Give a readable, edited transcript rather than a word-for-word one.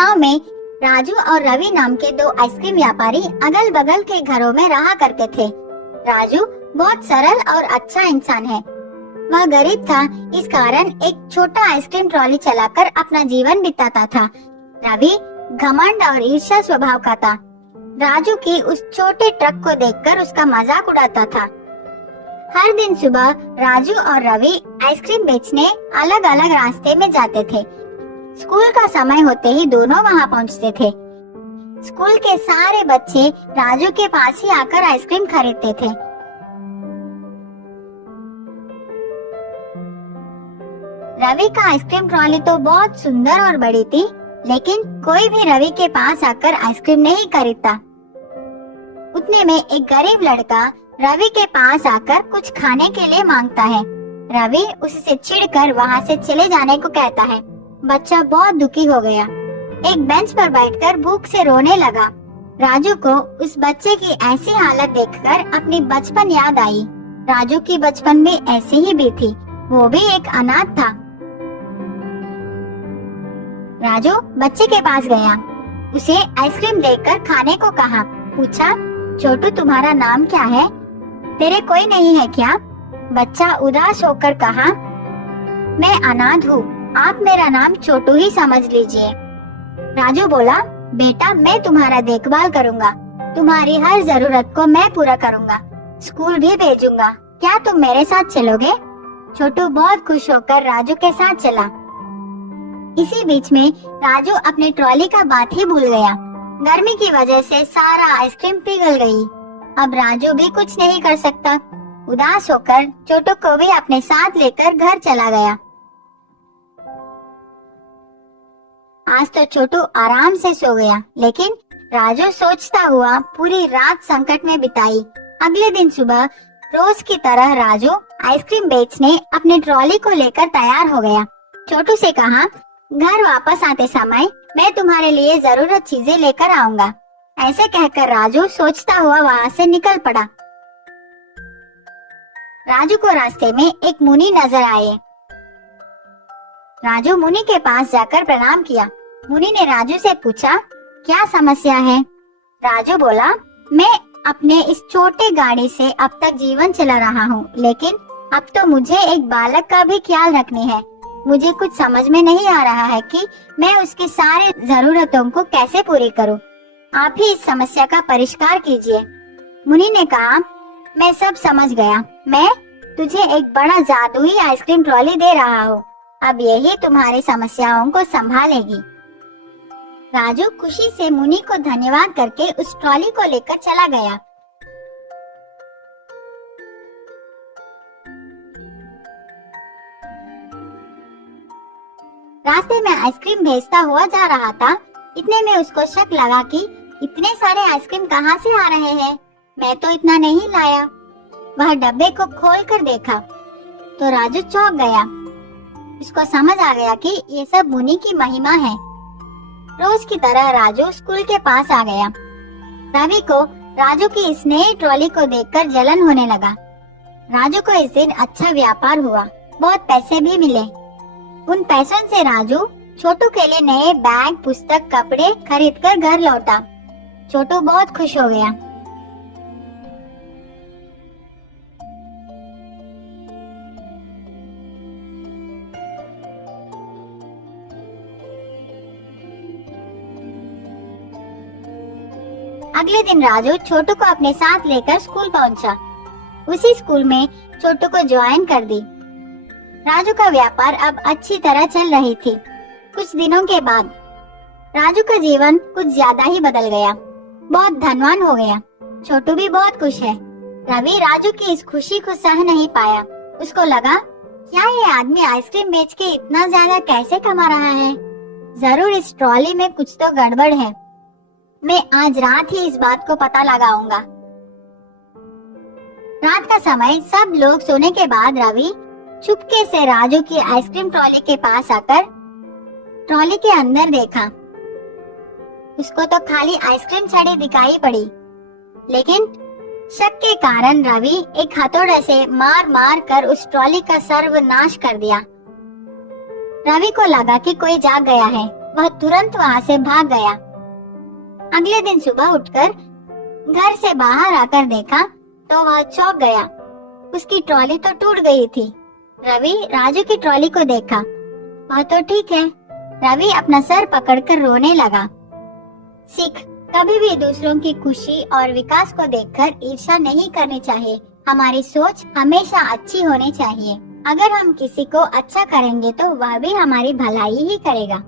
गांव में राजू और रवि नाम के दो आइसक्रीम व्यापारी अगल बगल के घरों में रहा करते थे। राजू बहुत सरल और अच्छा इंसान है। वह गरीब था, इस कारण एक छोटा आइसक्रीम ट्रॉली चलाकर अपना जीवन बिताता था। रवि घमंड और ईर्ष्या स्वभाव का था। राजू की उस छोटे ट्रक को देखकर उसका मजाक उड़ाता था। हर दिन सुबह राजू और रवि आइसक्रीम बेचने अलग अलग रास्ते में जाते थे। स्कूल का समय होते ही दोनों वहां पहुंचते थे। स्कूल के सारे बच्चे राजू के पास ही आकर आइसक्रीम खरीदते थे। रवि का आइसक्रीम ट्रॉली तो बहुत सुंदर और बड़ी थी, लेकिन कोई भी रवि के पास आकर आइसक्रीम नहीं खरीदता। उतने में एक गरीब लड़का रवि के पास आकर कुछ खाने के लिए मांगता है। रवि उससे चिढ़कर वहां से चले जाने को कहता है। बच्चा बहुत दुखी हो गया, एक बेंच पर बैठकर भूख से रोने लगा। राजू को उस बच्चे की ऐसी हालत देखकर अपनी बचपन याद आई। राजू की बचपन भी ऐसी ही भी थी, वो भी एक अनाथ था। राजू बच्चे के पास गया, उसे आइसक्रीम देकर खाने को कहा। पूछा, छोटू तुम्हारा नाम क्या है? तेरे कोई नहीं है क्या? बच्चा उदास होकर कहा, मैं अनाथ हूँ, आप मेरा नाम छोटू ही समझ लीजिए। राजू बोला, बेटा मैं तुम्हारा देखभाल करूँगा, तुम्हारी हर जरूरत को मैं पूरा करूँगा, स्कूल भी भेजूंगा, क्या तुम मेरे साथ चलोगे? छोटू बहुत खुश होकर राजू के साथ चला। इसी बीच में राजू अपने ट्रॉली का बात ही भूल गया। गर्मी की वजह से सारा आइसक्रीम पिघल गई। अब राजू भी कुछ नहीं कर सकता। उदास होकर छोटू को भी अपने साथ लेकर घर चला गया। आज तो छोटू आराम से सो गया, लेकिन राजू सोचता हुआ पूरी रात संकट में बिताई। अगले दिन सुबह रोज की तरह राजू आइसक्रीम बेचने अपनी ट्रॉली को लेकर तैयार हो गया। छोटू से कहा, घर वापस आते समय मैं तुम्हारे लिए जरूरत चीजें लेकर आऊंगा। ऐसे कहकर राजू सोचता हुआ वहाँ से निकल पड़ा। राजू को रास्ते में एक मुनि नजर आए। राजू मुनि के पास जाकर प्रणाम किया। मुनि ने राजू से पूछा, क्या समस्या है? राजू बोला, मैं अपने इस छोटे गाड़ी से अब तक जीवन चला रहा हूँ, लेकिन अब तो मुझे एक बालक का भी ख्याल रखनी है। मुझे कुछ समझ में नहीं आ रहा है कि मैं उसकी सारी जरूरतों को कैसे पूरी करूं। आप ही इस समस्या का परिष्कार कीजिए। मुनि ने कहा, मैं सब समझ गया, मैं तुझे एक बड़ा जादुई आइसक्रीम ट्रॉली दे रहा हूँ, अब यही तुम्हारी समस्याओं को संभालेगी। राजू खुशी से मुनि को धन्यवाद करके उस ट्रॉली को लेकर चला गया। रास्ते में आइसक्रीम भेजता हुआ जा रहा था। इतने में उसको शक लगा कि इतने सारे आइसक्रीम कहाँ से आ रहे हैं, मैं तो इतना नहीं लाया। वह डब्बे को खोलकर देखा तो राजू चौंक गया। उसको समझ आ गया कि ये सब मुनि की महिमा है। रोज की तरह राजू स्कूल के पास आ गया। रवि को राजू की इस नई ट्रॉली को देखकर जलन होने लगा। राजू को इस दिन अच्छा व्यापार हुआ, बहुत पैसे भी मिले। उन पैसों से राजू छोटू के लिए नए बैग, पुस्तक, कपड़े खरीदकर घर लौटा। छोटू बहुत खुश हो गया। अगले दिन राजू छोटू को अपने साथ लेकर स्कूल पहुंचा। उसी स्कूल में छोटू को ज्वाइन कर दी। राजू का व्यापार अब अच्छी तरह चल रही थी। कुछ दिनों के बाद राजू का जीवन कुछ ज्यादा ही बदल गया, बहुत धनवान हो गया। छोटू भी बहुत खुश है। रवि राजू की इस खुशी को सह नहीं पाया। उसको लगा, क्या ये आदमी आइसक्रीम बेच के इतना ज्यादा कैसे कमा रहा है? जरूर इस ट्रॉली में कुछ तो गड़बड़ है। मैं आज रात ही इस बात को पता लगाऊंगा। रात का समय, सब लोग सोने के बाद रवि चुपके से राजू की आइसक्रीम ट्रॉली के पास आकर ट्रॉली के अंदर देखा। उसको तो खाली आइसक्रीम छड़ी दिखाई पड़ी, लेकिन शक के कारण रवि एक हथौड़े से मार मार कर उस ट्रॉली का सर्वनाश कर दिया। रवि को लगा कि कोई जाग गया है। वह तुरंत वहाँ से भाग गया। अगले दिन सुबह उठकर घर से बाहर आकर देखा तो वह चौंक गया। उसकी ट्रॉली तो टूट गई थी। रवि राजू की ट्रॉली को देखा, वह तो ठीक है। रवि अपना सर पकड़कर रोने लगा। सीख, कभी भी दूसरों की खुशी और विकास को देखकर ईर्ष्या नहीं करनी चाहिए। हमारी सोच हमेशा अच्छी होनी चाहिए। अगर हम किसी को अच्छा करेंगे तो वह भी हमारी भलाई ही करेगा।